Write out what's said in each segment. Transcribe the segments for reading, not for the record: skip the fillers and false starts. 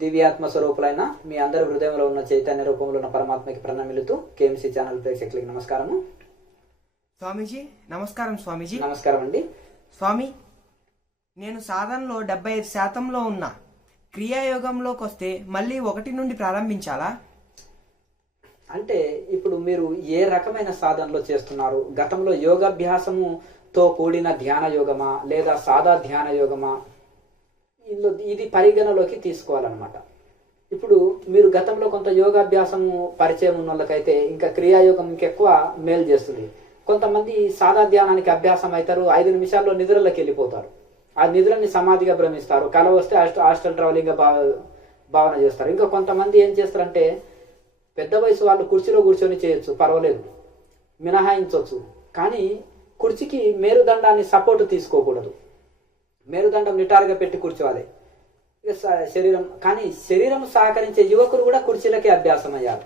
దివ్యాత్మ స్వరూపులైన మీ అందరి హృదయంలో ఉన్న చైతన్య రూపంలో ఉన్న పరమాత్మకి ప్రణమిలుతూ కేఎంసీ ఛానల్ ప్రేక్షకులకి నమస్కారము. స్వామీజీ నమస్కారం. స్వామీజీ నమస్కారం అండి. స్వామి, నేను సాధనలో 75% ఉన్నా. క్రియాయోగంలోకి వస్తే మళ్ళీ 1 నుండి ప్రారంభించాలా? అంటే ఇప్పుడు మీరు ఏ రకమైన సాధనలో చేస్తున్నారు? గతంలో యోగాభ్యాసముతో కూడిన ధ్యాన యోగమా లేదా సాదా ధ్యాన యోగమా? ఇది పరిగణలోకి తీసుకోవాలన్నమాట. ఇప్పుడు మీరు గతంలో కొంత యోగాభ్యాసము పరిచయం ఉన్న వాళ్ళకైతే ఇంకా క్రియాయోగం ఇంకెక్కువ మేలు చేస్తుంది. కొంతమంది సాదా ధ్యానానికి అభ్యాసం అవుతారు, 5 నిమిషాల్లో నిద్రలోకి వెళ్ళిపోతారు. ఆ నిద్రని సమాధిగా భ్రమిస్తారు. కల వస్తే హాస్టల్ ట్రావెలింగ్ భావన చేస్తారు. ఇంకా కొంతమంది ఏం చేస్తారంటే పెద్ద వయసు వాళ్ళు కుర్చీలో కూర్చొని చేయొచ్చు, పర్వాలేదు, మినహాయించవచ్చు. కానీ కుర్చీకి మేరుదండాన్ని సపోర్ట్ తీసుకోకూడదు. మేరుదండం నిటారుగా పెట్టి కూర్చోవాలి. శరీరం సహకరించే యువకులు కూడా కుర్చీలకే అభ్యాసం అయ్యారు.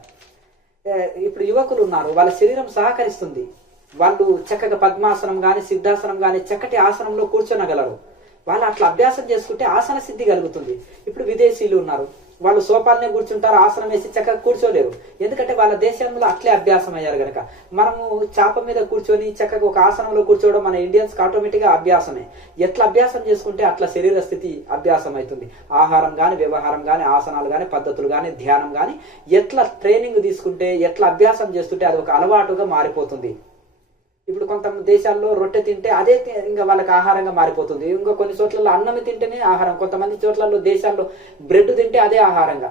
ఇప్పుడు యువకులు ఉన్నారు, వాళ్ళ శరీరం సహకరిస్తుంది, వాళ్ళు చక్కగా పద్మాసనం కానీ సిద్ధాసనం కానీ చక్కటి ఆసనంలో కూర్చోనగలరు. వాళ్ళు అట్లా అభ్యాసం చేసుకుంటే ఆసన సిద్ధి కలుగుతుంది. ఇప్పుడు విదేశీయులు ఉన్నారు, వాళ్ళు సోపాలనే కూర్చుంటారు, ఆసనం వేసి చక్కగా కూర్చోలేరు. ఎందుకంటే వాళ్ళ దేశంలో అట్లే అభ్యాసం అయ్యారు కనుక. మనము చాప మీద కూర్చొని చక్కగా ఒక ఆసనంలో కూర్చోవడం మన ఇండియన్స్కి ఆటోమేటిక్గా అభ్యాసమే. ఎట్లా అభ్యాసం చేసుకుంటే అట్లా శరీర స్థితి అభ్యాసం అవుతుంది. ఆహారం కానీ, వ్యవహారం కానీ, ఆసనాలు కానీ, పద్ధతులు కానీ, ధ్యానం కానీ ఎట్లా ట్రైనింగ్ తీసుకుంటే, ఎట్లా అభ్యాసం చేస్తుంటే అది ఒక అలవాటుగా మారిపోతుంది. ఇప్పుడు కొంత దేశాల్లో రొట్టె తింటే అదే ఇంకా వాళ్ళకి ఆహారంగా మారిపోతుంది. ఇంకా కొన్ని చోట్లలో అన్నం తింటేనే ఆహారం, కొంతమంది చోట్లలో దేశాల్లో బ్రెడ్ తింటే అదే ఆహారంగా.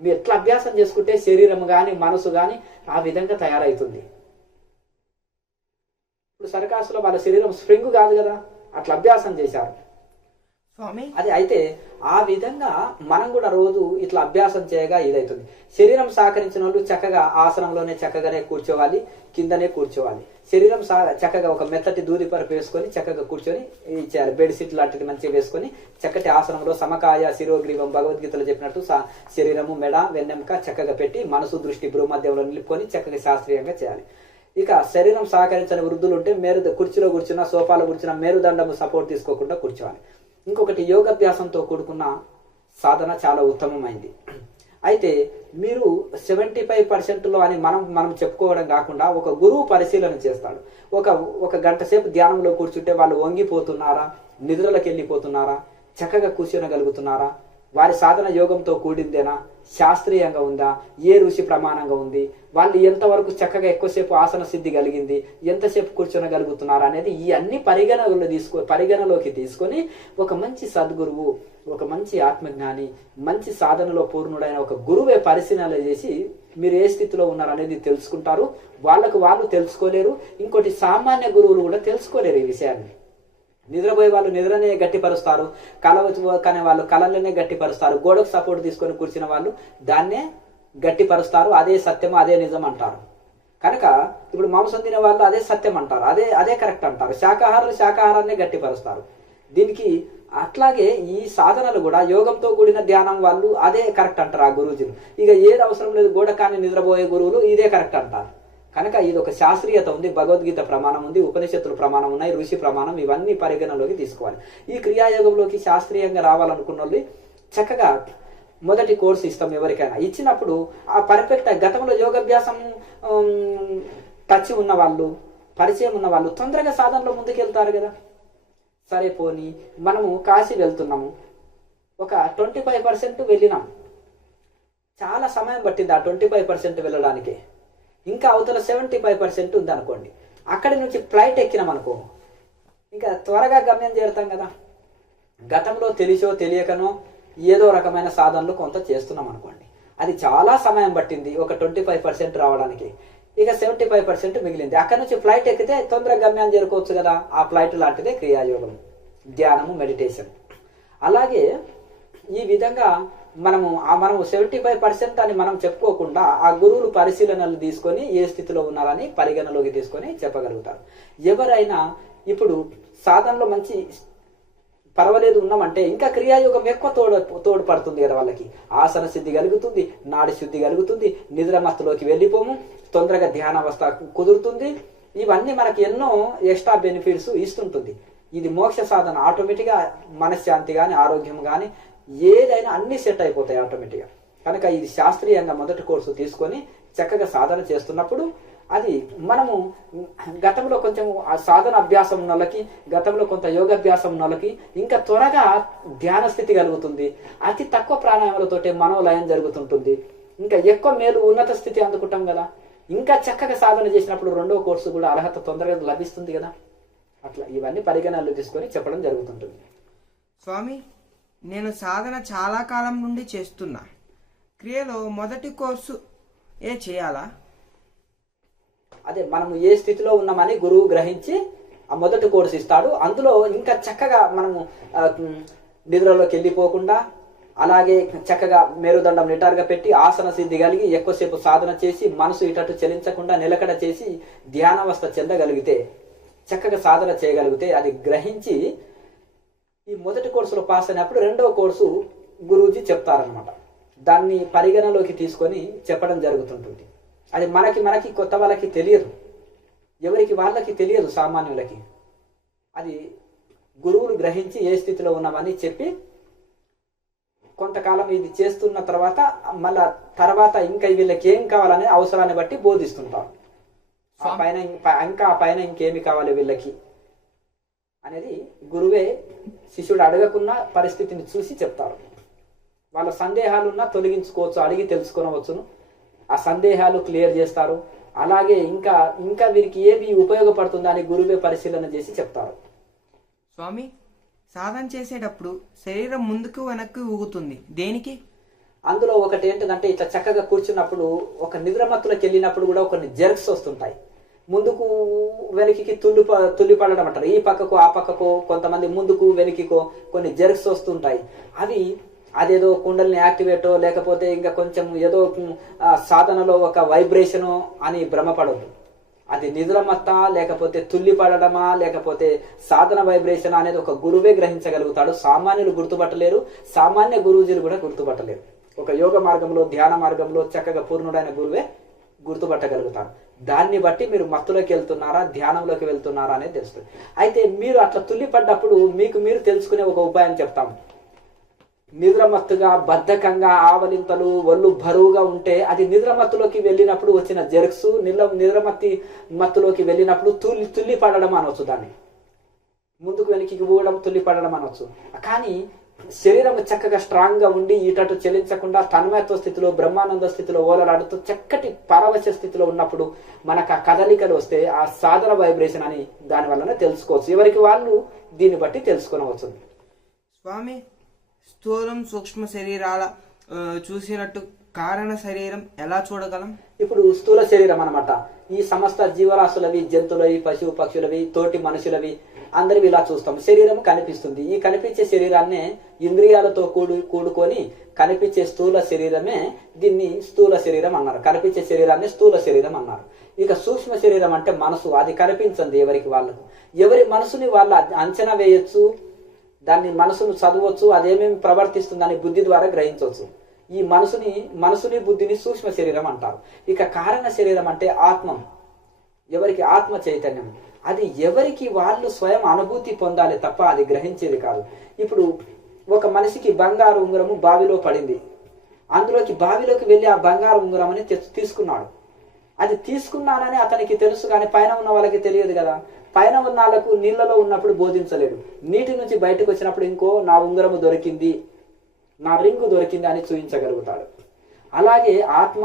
మీరు ఎట్లా అభ్యాసం చేసుకుంటే శరీరం కానీ మనసు కానీ ఆ విధంగా తయారవుతుంది. ఇప్పుడు సర్కాసులో వాళ్ళ శరీరం స్ప్రింగ్ కాదు కదా, అట్లా అభ్యాసం చేశారు స్వామి. అది అయితే ఆ విధంగా మనం కూడా రోజు ఇట్లా అభ్యాసం చేయగా ఇదవుతుంది. శరీరం సహకరించిన వాళ్ళు చక్కగా ఆసనంలోనే చక్కగానే కూర్చోవాలి, కిందనే కూర్చోవాలి. శరీరం చక్కగా ఒక మెత్తటి దూది పరుపు వేసుకొని చక్కగా కూర్చొని ఇచ్చేయాలి. బెడ్షీట్ లాంటిది మంచిగా వేసుకొని చక్కటి ఆసనంలో సమకాయ శిరోగ్రీవం భగవద్గీతలో చెప్పినట్టు శరీరము మెడ వెన్నెముక చక్కగా పెట్టి మనసు దృష్టి భూమధ్యంలో నిలుపుకొని చక్కగా శాస్త్రీయంగా చేయాలి. ఇక శరీరం సహకరించని వృద్ధులు ఉంటే కుర్చీలో కూర్చున్నా, సోఫాలో కూర్చున్నా మేరుదండము సపోర్ట్ తీసుకోకుండా కూర్చోవాలి. ఇంకొకటి యోగాభ్యాసంతో కూడుకున్న సాధన చాలా ఉత్తమమైంది. అయితే మీరు 75%లో అని మనం చెప్పుకోవడం కాకుండా ఒక గురువు పరిశీలన చేస్తాడు. ఒక గంట సేపు ధ్యానంలో కూర్చుంటే వాళ్ళు వంగిపోతున్నారా, నిద్రలకు వెళ్ళిపోతున్నారా, చక్కగా కూర్చోనగలుగుతున్నారా, వారి సాధన యోగంతో కూడిందేనా, శాస్త్రీయంగా ఉందా, ఏ ఋషి ప్రమాణంగా ఉంది, వాళ్ళు ఎంతవరకు చక్కగా ఎక్కువసేపు ఆసన సిద్ధి కలిగింది, ఎంతసేపు కూర్చోనగలుగుతున్నారు అనేది ఈ అన్ని పరిగణలోకి తీసుకొని ఒక మంచి సద్గురువు, ఒక మంచి ఆత్మజ్ఞాని, మంచి సాధనలో పూర్ణుడైన ఒక గురువే పరిశీలన చేసి మీరు ఏ స్థితిలో ఉన్నారు అనేది తెలుసుకుంటారు. వాళ్ళు తెలుసుకోలేరు, ఇంకోటి సామాన్య గురువులు కూడా తెలుసుకోలేరు ఈ విషయాన్ని. నిద్రపోయే వాళ్ళు నిద్రనే గట్టిపరుస్తారు, కానీ వాళ్ళు కళలనే గట్టిపరుస్తారు. గోడకు సపోర్ట్ తీసుకొని కూర్చున్న వాళ్ళు దాన్నే గట్టిపరుస్తారు. అదే సత్యం, అదే నిజం అంటారు. కనుక ఇప్పుడు మాంసం తినే వాళ్ళు అదే సత్యం అంటారు, అదే కరెక్ట్ అంటారు. శాకాహారాన్ని గట్టిపరుస్తారు. దీనికి అట్లాగే ఈ సాధనలు కూడా యోగంతో కూడిన ధ్యానం వాళ్ళు అదే కరెక్ట్ అంటారు ఆ గురువుజీలు. ఇక ఏది అవసరం లేదు, గోడ కానీ నిద్రపోయే గురువులు ఇదే కరెక్ట్ అంటారు. కనుక ఇది ఒక శాస్త్రీయత ఉంది, భగవద్గీత ప్రమాణం ఉంది, ఉపనిషత్తుల ప్రమాణం ఉన్నాయి, ఋషి ప్రమాణం, ఇవన్నీ పరిగణలోకి తీసుకోవాలి. ఈ క్రియాయోగంలోకి శాస్త్రీయంగా రావాలనుకున్న వాళ్ళు చక్కగా మొదటి కోర్సు ఇస్తాం ఎవరికైనా. ఇచ్చినప్పుడు ఆ పర్ఫెక్ట్ గతంలో యోగాభ్యాసం టచ్ ఉన్న వాళ్ళు, పరిచయం ఉన్న వాళ్ళు తొందరగా సాధనలో ముందుకెళ్తారు కదా. సరే పోనీ మనము కాశీ వెళ్తున్నాము, ఒక 25% వెళ్ళినాం, చాలా సమయం పట్టింది ఆ 25% వెళ్ళడానికి. ఇంకా అవతల 75% ఉంది అనుకోండి. అక్కడి నుంచి ఫ్లైట్ ఎక్కినాం అనుకో, ఇంకా త్వరగా గమ్యం చేరుతాం కదా. గతంలో తెలిసో తెలియకనో ఏదో రకమైన సాధనలు కొంత చేస్తున్నాం అనుకోండి, అది చాలా సమయం పట్టింది ఒక 25% రావడానికి. ఇక 75% మిగిలింది. అక్కడి నుంచి ఫ్లైట్ ఎక్కితే తొందరగా గమ్యాన్ని చేరుకోవచ్చు కదా. ఆ ఫ్లైట్ లాంటిదే క్రియాయోగం, ధ్యానము, మెడిటేషన్. అలాగే ఈ విధంగా మనము 75% అని మనం చెప్పుకోకుండా ఆ గురువులు పరిశీలనలు తీసుకొని ఏ స్థితిలో ఉన్నారని పరిగణలోకి తీసుకొని చెప్పగలుగుతారు. ఎవరైనా ఇప్పుడు సాధనలో మంచి పర్వాలేదు ఉన్నామంటే ఇంకా క్రియాయోగం ఎక్కువ తోడ్పడుతుంది కదా వాళ్ళకి. ఆసన సిద్ధి కలుగుతుంది, నాడి శుద్ధి కలుగుతుంది, నిద్రమత్తులోకి వెళ్ళిపోము, తొందరగా ధ్యానావస్థ కుదురుతుంది. ఇవన్నీ మనకి ఎన్నో ఎక్స్ట్రా బెనిఫిట్స్ ఇస్తుంటుంది. ఇది మోక్ష సాధన. ఆటోమేటిక్గా మనశ్శాంతి కానీ ఆరోగ్యం కానీ ఏదైనా అన్ని సెట్ అయిపోతాయి ఆటోమేటిక్గా. కనుక ఇది శాస్త్రీయంగా మొదటి కోర్సు తీసుకొని చక్కగా సాధన చేస్తున్నప్పుడు అది మనము గతంలో కొంచెం ఆ సాధన అభ్యాసం ఉన్న వాళ్ళకి, గతంలో కొంత యోగాభ్యాసం ఉన్న వాళ్ళకి ఇంకా త్వరగా ధ్యాన స్థితి కలుగుతుంది. అతి తక్కువ ప్రాణాయామాలతోటే మనోలయం జరుగుతుంటుంది. ఇంకా ఎక్కువ మేలు ఉన్నత స్థితి అందుకుంటాం కదా. ఇంకా చక్కగా సాధన చేసినప్పుడు రెండో కోర్సు కూడా అర్హత తొందరగా లభిస్తుంది కదా. అట్లా ఇవన్నీ పరిగణనలు తీసుకొని చెప్పడం జరుగుతుంటుంది. స్వామి, నేను సాధన చాలా కాలం నుండి చేస్తున్నా. క్రియలో మొదటి కోర్సు చేయాలా? అదే మనము ఏ స్థితిలో ఉన్నామని గురువు గ్రహించి ఆ మొదటి కోర్సు ఇస్తాడు. అందులో ఇంకా చక్కగా మనము నిద్రలోకి వెళ్ళిపోకుండా అలాగే చక్కగా మేరుదండం నిటారుగా పెట్టి ఆసన సిద్ధి కలిగి ఎక్కువసేపు సాధన చేసి మనసు ఇటట్టు చలించకుండా నిలకడ చేసి ధ్యానావస్థ చెందగలిగితే, చక్కగా సాధన చేయగలిగితే అది గ్రహించి ఈ మొదటి కోర్సులో పాస్ అయినప్పుడు రెండవ కోర్సు గురూజీ చెప్తారనమాట. దాన్ని పరిగణలోకి తీసుకొని చెప్పడం జరుగుతుంటుంది. అది మనకి కొత్త వాళ్ళకి తెలియదు, ఎవరికి వాళ్ళకి తెలియదు, సామాన్యులకి. అది గురువులు గ్రహించి ఏ స్థితిలో ఉన్నామని చెప్పి కొంతకాలం ఇది చేస్తున్న తర్వాత మళ్ళా తర్వాత ఇంకా వీళ్ళకి ఏం కావాలనే అవసరాన్ని బట్టి బోధిస్తుంటారు. ఆ పైన ఇంకేమి కావాలి వీళ్ళకి అనేది గురువే శిష్యుడు అడగకున్న పరిస్థితిని చూసి చెప్తారు. వాళ్ళ సందేహాలున్నా తొలగించుకోవచ్చు, అడిగి తెలుసుకొనవచ్చును. ఆ సందేహాలు క్లియర్ చేస్తారు. అలాగే ఇంకా వీరికి ఏమి ఉపయోగపడుతుందా అని గురువే పరిశీలన చేసి చెప్తారు. స్వామి, సాధన చేసేటప్పుడు శరీరం ముందుకు వెనక్కి ఊగుతుంది, దేనికి? అందులో ఒకటి ఏంటంటే ఇట్లా చక్కగా కూర్చున్నప్పుడు ఒక నిద్రమత్తులోకి వెళ్ళినప్పుడు కూడా కొన్ని జర్క్స్ వస్తుంటాయి. ముందుకు వెనక్కి తుల్లి పడడం అంటారు. ఈ పక్కకు ఆ పక్కకు, కొంతమంది ముందుకు వెనక్కికో కొన్ని జర్క్స్ వస్తుంటాయి. అదేదో కుండల్ని యాక్టివేటో లేకపోతే ఇంకా కొంచెం ఏదో సాధనలో ఒక వైబ్రేషను అని భ్రమపడదు. అది నిద్రమత్త లేకపోతే తుల్లి పడడమా లేకపోతే సాధన వైబ్రేషన్ అనేది ఒక గురువే గ్రహించగలుగుతాడు. సామాన్యులు గుర్తుపట్టలేరు, సామాన్య గురూజీలు కూడా గుర్తుపట్టలేరు. ఒక యోగ మార్గంలో ధ్యాన మార్గంలో చక్కగా పూర్ణుడైన గురువే గుర్తుపట్టగలుగుతారు. దాన్ని బట్టి మీరు మత్తులోకి వెళ్తున్నారా ధ్యానంలోకి వెళ్తున్నారా అనేది తెలుస్తుంది. అయితే మీరు అట్లా తుల్లిపడ్డప్పుడు మీకు మీరు తెలుసుకునే ఒక ఉపాయం చెప్తాము. నిద్రమత్తుగా బద్ధకంగా ఆవలింతలు ఒళ్ళు బరువుగా ఉంటే అది నిద్రమత్తులోకి వెళ్ళినప్పుడు వచ్చిన జెర్క్స్. మత్తులోకి వెళ్ళినప్పుడు తుల్లి పడడం అనవచ్చు. దాన్ని ముందుకు వెనక్కి ఊగడం తుల్లి పడడం అనవచ్చు. కానీ శరీరం చక్కగా స్ట్రాంగ్ గా ఉండి ఇటటు చెలించకుండా తన్మయత్వ స్థితిలో బ్రహ్మానంద స్థితిలో ఓలలాడుతూ చక్కటి పరవశ స్థితిలో ఉన్నప్పుడు మనకు ఆ కదలికలు వస్తే ఆ సాధన వైబ్రేషన్ అని దాని వలన తెలుసుకోవచ్చు. ఎవరికి వాళ్ళు దీన్ని బట్టి తెలుసుకొనవచ్చు. స్వామి, స్థూలం సూక్ష్మ శరీరాల చూసినట్టు కారణ శరీరం ఎలా చూడగలం? ఇప్పుడు స్థూల శరీరం అన్నమాట. ఈ సమస్త జీవరాశులవి, జంతువులవి, పశువు పక్షులవి, తోటి మనుషులవి అందరివి ఇలా చూస్తాం. శరీరం కనిపిస్తుంది. ఈ కనిపించే శరీరాన్నే ఇంద్రియాలతో కూడుకొని కనిపించే స్థూల శరీరమే దీన్ని స్థూల శరీరం అన్నారు. కనిపించే శరీరాన్ని స్థూల శరీరం అన్నారు. ఇక సూక్ష్మ శరీరం అంటే మనసు. అది కనిపించండి ఎవరికి వాళ్ళకు. ఎవరి మనసుని వాళ్ళు అంచనా వేయొచ్చు, దాన్ని మనసును చదవచ్చు, అదేమేమి ప్రవర్తిస్తుందని బుద్ధి ద్వారా గ్రహించవచ్చు. ఈ మనసుని బుద్ధిని సూక్ష్మ శరీరం అంటారు. ఇక కారణ శరీరం అంటే ఆత్మ. ఎవరికి ఆత్మ చైతన్యం. అది ఎవరికి వాళ్ళు స్వయం అనుభూతి పొందాలి తప్ప అది గ్రహించేది కాదు. ఇప్పుడు ఒక మనిషికి బంగారు ఉంగరము బావిలో పడింది. బావిలోకి వెళ్ళి ఆ బంగారు ఉంగరం అని తీసుకున్నాడు. అది తీసుకున్నానని అతనికి తెలుసు, కానీ పైన ఉన్న వాళ్ళకి తెలియదు కదా. పైన ఉన్న వాళ్ళకు నీళ్లలో ఉన్నప్పుడు బోధించలేడు. నీటి నుంచి బయటకు వచ్చినప్పుడు ఇంకో నా ఉంగరము దొరికింది, నా రింగు దొరికింది అని చూపించగలుగుతాడు. అలాగే ఆత్మ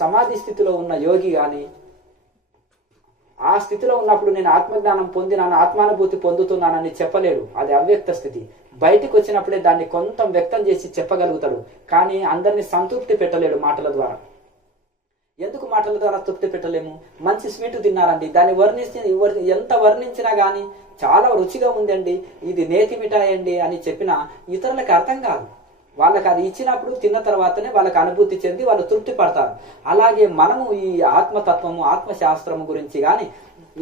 సమాధి స్థితిలో ఉన్న యోగి గాని ఆ స్థితిలో ఉన్నప్పుడు నేను ఆత్మజ్ఞానం పొందినాను, ఆత్మానుభూతి పొందుతున్నానని చెప్పలేడు. అది అవ్యక్త స్థితి. బయటకు వచ్చినప్పుడే దాన్ని కొంత వ్యక్తం చేసి చెప్పగలుగుతాడు. కానీ అందరినీ సంతృప్తి పెట్టలేడు మాటల ద్వారా. ఎందుకు మాటల ద్వారా తృప్తి పెట్టలేము? మంచి స్వీట్ తిన్నారండి, దాన్ని ఎంత వర్ణించినా గానీ చాలా రుచిగా ఉందండి, ఇది నేతి మిఠాయి అండి అని చెప్పినా ఇతరులకు అర్థం కాదు. వాళ్ళకి అది ఇచ్చినప్పుడు తిన్న తర్వాతనే వాళ్ళకి అనుభూతి చెంది వాళ్ళు తృప్తి పడతారు. అలాగే మనము ఈ ఆత్మతత్వము, ఆత్మశాస్త్రము గురించి కానీ,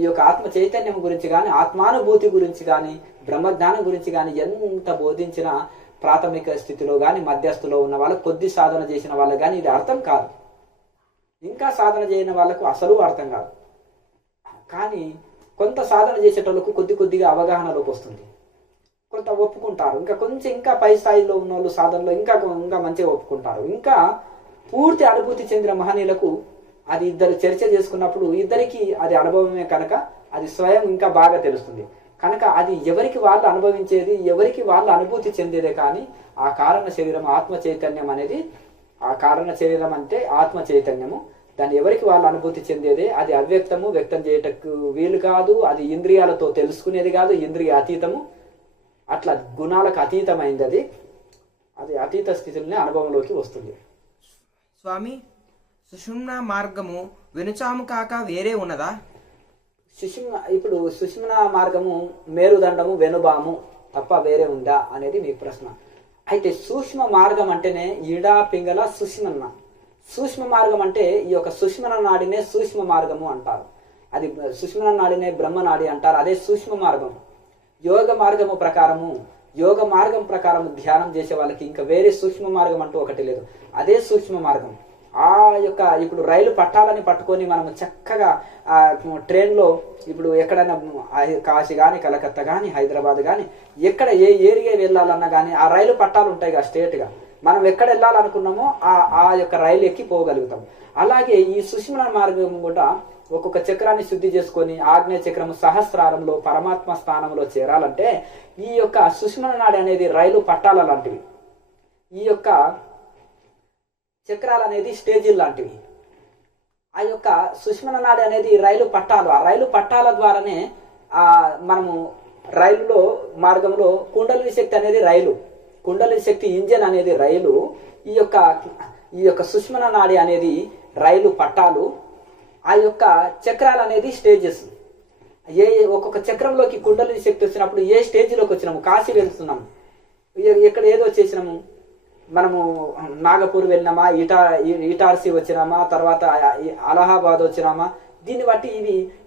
ఈ యొక్క ఆత్మ చైతన్యం గురించి కానీ, ఆత్మానుభూతి గురించి కానీ, బ్రహ్మజ్ఞానం గురించి కానీ ఎంత బోధించినా ప్రాథమిక స్థితిలో కానీ, మధ్యస్థితిలో ఉన్న వాళ్ళకు, కొద్ది సాధన చేసిన వాళ్ళకి కానీ ఇది అర్థం కాదు. ఇంకా సాధన చేయని వాళ్ళకు అసలు అర్థం కాదు. కానీ కొంత సాధన చేసేటోళ్ళకు కొద్దిగా అవగాహనలోకి వస్తుంది, కొంత ఒప్పుకుంటారు. ఇంకా కొంచెం ఇంకా పై స్థాయిలో ఉన్న వాళ్ళు సాధనలో ఇంకా మంచిగా ఒప్పుకుంటారు. ఇంకా పూర్తి అనుభూతి చెందిన మహనీయులకు అది ఇద్దరు చర్చ చేసుకున్నప్పుడు ఇద్దరికి అది అనుభవమే కనుక అది స్వయం ఇంకా బాగా తెలుస్తుంది. కనుక అది ఎవరికి వాళ్ళు అనుభవించేది, ఎవరికి వాళ్ళు అనుభూతి చెందేదే. కానీ ఆ కారణ శరీరం ఆత్మ చైతన్యం అనేది, ఆ కారణ శరీరం అంటే ఆత్మ చైతన్యము, దాన్ని ఎవరికి వాళ్ళు అనుభూతి చెందేదే. అది అవ్యక్తము, వ్యక్తం చేయటకు వీలు కాదు. అది ఇంద్రియాలతో తెలుసుకునేది కాదు, ఇంద్రియ అతీతము. అట్లా గుణాలకు అతీతమైంది అది. అది అతీత స్థితిలోనే అనుభవంలోకి వస్తుంది. స్వామి, సుషుమ్న మార్గము వెనుచాము కాక వేరే ఉన్నదా? ఇప్పుడు సుషుమ్న మార్గము మేరుదండము, వెనుబాము తప్ప వేరే ఉందా అనేది మీకు ప్రశ్న. అయితే సూక్ష్మ మార్గం అంటేనే ఇడా పింగళ సుష్మన్న. సూక్ష్మ మార్గం అంటే ఈ యొక్క సుష్మన నాడినే సూక్ష్మ మార్గము అంటారు. అది సుష్మన నాడినే బ్రహ్మనాడి అంటారు. అదే సూక్ష్మ మార్గం. యోగ మార్గం ప్రకారం ధ్యానం చేసే వాళ్ళకి ఇంకా వేరే సూక్ష్మ మార్గం అంటూ ఒకటి లేదు. అదే సూక్ష్మ మార్గం. ఆ యొక్క ఇప్పుడు రైలు పట్టాలని పట్టుకొని మనం చక్కగా ట్రైన్లో ఇప్పుడు ఎక్కడైనా కాశీ కానీ, కలకత్తా కానీ, హైదరాబాద్ కానీ, ఎక్కడ ఏ ఏరియా వెళ్ళాలన్నా కానీ ఆ రైలు పట్టాలు ఉంటాయి కదా స్ట్రేట్గా. మనం ఎక్కడ వెళ్ళాలనుకున్నామో ఆ యొక్క రైలు ఎక్కి పోగలుగుతాం. అలాగే ఈ సుషుమ్న మార్గం కూడా ఒక్కొక్క చక్రాన్ని శుద్ధి చేసుకొని ఆగ్నేయ చక్రము సహస్రారంలో పరమాత్మ స్థానంలో చేరాలంటే ఈ యొక్క సుషుమ్న నాడి అనేది రైలు పట్టాల లాంటివి. ఈ యొక్క చక్రాలు అనేది స్టేజీలు లాంటివి. ఆ యొక్క సుషుమ్న నాడి అనేది రైలు పట్టాలు. ఆ రైలు పట్టాల ద్వారానే మనము రైలులో మార్గంలో కుండలిని శక్తి అనేది రైలు, కుండలిని శక్తి ఇంజన్ అనేది రైలు. ఈ యొక్క సుషుమ్న నాడి అనేది రైలు పట్టాలు. ఆ యొక్క చక్రాలు అనేది స్టేజెస్. ఒక్కొక్క చక్రంలోకి కుండలిని శక్తి వచ్చినప్పుడు ఏ స్టేజ్లోకి వచ్చినాము, కాశీ వెళ్తున్నాము, ఎక్కడ ఏదో చేసినాము, మనము నాగపూర్ వెళ్ళినామా, ఇటార్సీ వచ్చినామా, తర్వాత అలహాబాద్ వచ్చినామా, దీన్ని బట్టి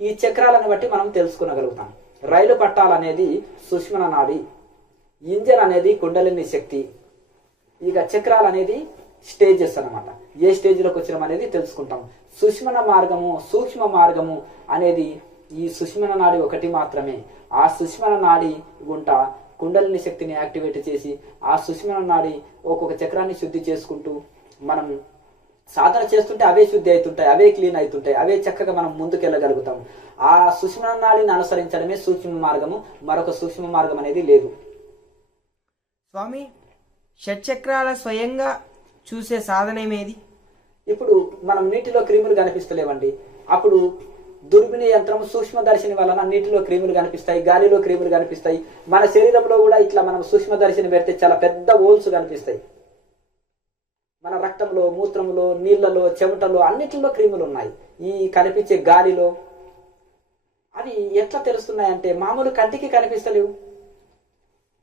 ఈ చక్రాలను బట్టి మనం తెలుసుకోగలుగుతాం. రైలు పట్టాలనేది సుషుమ్న నాడి, ఇంజన్ అనేది కుండలిని శక్తి, ఇక చక్రాలు అనేది స్టేజెస్ అన్నమాట. ఏ స్టేజ్లోకి వచ్చినాం అనేది తెలుసుకుంటాం. సుషుమ్న మార్గము, సూక్ష్మ మార్గము అనేది ఈ సుషుమ్న నాడి ఒకటి మాత్రమే. ఆ సుషుమ్న నాడి గుంట కుండలిని శక్తిని యాక్టివేట్ చేసి ఆ సుషుమ్న నాడి ఒక్కొక్క చక్రాన్ని శుద్ధి చేసుకుంటూ మనం సాధన చేస్తుంటే అవే శుద్ధి అవుతుంటాయి, అవే క్లీన్ అవుతుంటాయి, అవే చక్కగా మనం ముందుకెళ్ళగలుగుతాం. ఆ సుషుమ్న నాడిని అనుసరించడమే సూక్ష్మ మార్గము. మరొక సూక్ష్మ మార్గం అనేది లేదు. స్వామి, షట్చక్రాల స్వయంగా చూసే సాధన ఏమేది? ఇప్పుడు మనం నీటిలో క్రిములు కనిపిస్తలేవండి. అప్పుడు దుర్బిని యంత్రం సూక్ష్మదర్శిని వలన నీటిలో క్రిములు కనిపిస్తాయి, గాలిలో క్రిములు కనిపిస్తాయి. మన శరీరంలో కూడా ఇట్లా మనం సూక్ష్మదర్శిని పెడితే చాలా పెద్ద హోల్స్ కనిపిస్తాయి. మన రక్తంలో, మూత్రంలో, నీళ్లలో, చెమటలో అన్నిటిలో క్రిములు ఉన్నాయి. ఈ కనిపించే గాలిలో అవి ఎట్లా తెలుస్తున్నాయంటే మామూలు కంటికి కనిపిస్తలేవు.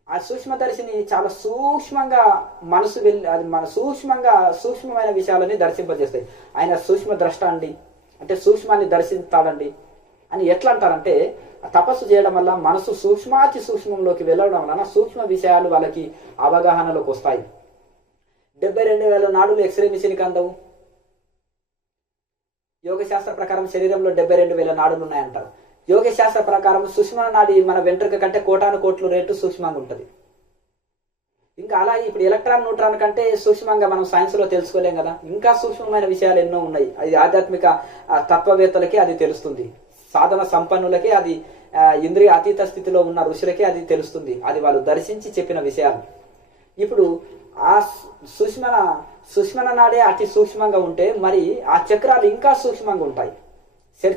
ఆ సూక్ష్మదర్శిని చాలా సూక్ష్మంగా మనసు వెళ్ళి అది మన సూక్ష్మమైన విషయాలని దర్శింపజేస్తాయి. ఆయన సూక్ష్మ ద్రష్ట అండి, అంటే సూక్ష్మాన్ని దర్శిస్తాడండి అని ఎట్లా అంటారంటే, తపస్సు చేయడం వల్ల మనసు సూక్ష్మాతి సూక్ష్మంలోకి వెళ్ళడం వలన సూక్ష్మ విషయాలు వాళ్ళకి అవగాహనలోకి వస్తాయి. 72,000 నాడులు ఎక్స్రే మిషన్కి అందవు. యోగశాస్త్ర ప్రకారం శరీరంలో 72,000 నాడులు ఉన్నాయంటారు. యోగశాస్త్ర ప్రకారం సుషుమ్న నాడి మన వెంట్రుక కంటే కోటాను కోట్లు రేటు సూక్ష్మంగా ఉంటుంది. ఇంకా అలాగే ఇప్పుడు ఎలక్ట్రాన్, న్యూట్రాన్ కంటే సూక్ష్మంగా మనం సైన్స్లో తెలుసుకోలేం కదా. ఇంకా సూక్ష్మమైన విషయాలు ఎన్నో ఉన్నాయి. అది ఆధ్యాత్మిక తత్వవేత్తలకే అది తెలుస్తుంది, సాధన సంపన్నులకే అది, ఇంద్రియ అతీత స్థితిలో ఉన్న ఋషులకే అది తెలుస్తుంది. అది వాళ్ళు దర్శించి చెప్పిన విషయాలు. ఇప్పుడు ఆ సుష్మన నాడే అతి సూక్ష్మంగా ఉంటే మరి ఆ చక్రాలు ఇంకా సూక్ష్మంగా ఉంటాయి.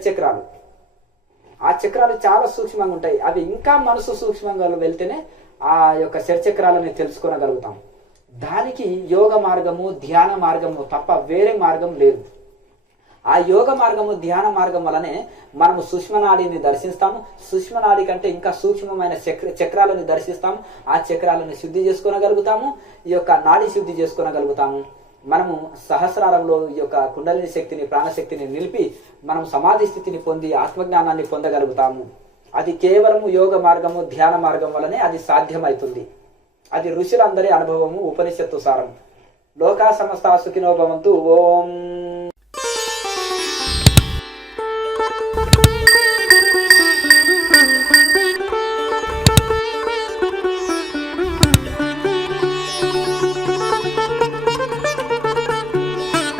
చక్రాలు, ఆ చక్రాలు చాలా సూక్ష్మంగా ఉంటాయి. అవి ఇంకా మనసు సూక్ష్మంగా వెళ్తేనే ఆ యొక్క చక్రాలని తెలుసుకోగలుగుతాం. దానికి యోగ మార్గము, ధ్యాన మార్గము తప్ప వేరే మార్గం లేదు. ఆ యోగ మార్గము ధ్యాన మార్గం వలనే మనము సూక్ష్మనాడిని దర్శిస్తాము. సూక్ష్మనాడి కంటే ఇంకా సూక్ష్మమైన చక్రాలను దర్శిస్తాము. ఆ చక్రాలను శుద్ధి చేసుకోగలుగుతాము. ఈ యొక్క నాడి శుద్ధి చేసుకోగలుగుతాము. మనము సహస్రారంలో ఈ యొక్క కుండలిని శక్తిని ప్రాణశక్తిని నిలిపి మనం సమాధి స్థితిని పొంది ఆత్మజ్ఞానాన్ని పొందగలుగుతాము. అది కేవలము యోగ మార్గము ధ్యాన మార్గం వలనే అది సాధ్యమవుతుంది. అది ఋషులందరి అనుభవము, ఉపనిషత్తు సారం. లోకా సమస్త సుఖినో భవంతు. ఓం